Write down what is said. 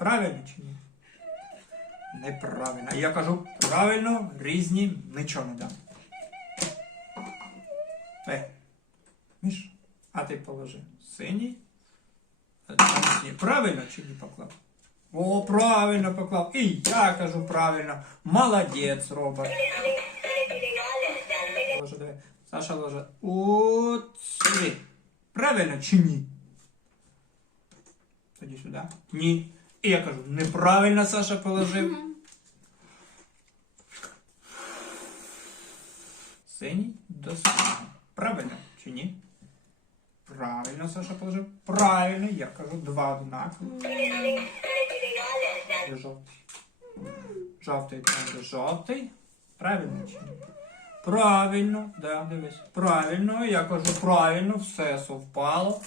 Правильно чи ні? Неправильно. Я кажу правильно, різні нічого не дам. Е, Міш, а ти положи синій. ні. Правильно чи не поклав? О, правильно поклав. І я кажу правильно. Молодець, диви. Саша ложе. От сюди. Правильно чи ні? Тоді сюди. Ні. І я кажу, неправильно Саша положив. Синій до синього. Правильно чи ні? Правильно Саша положив. Правильно, я кажу, два однакові. Жовтий. Жовтий де жовтий. Правильно чи ні? Правильно, да, дивись. Правильно, я кажу правильно, все совпало.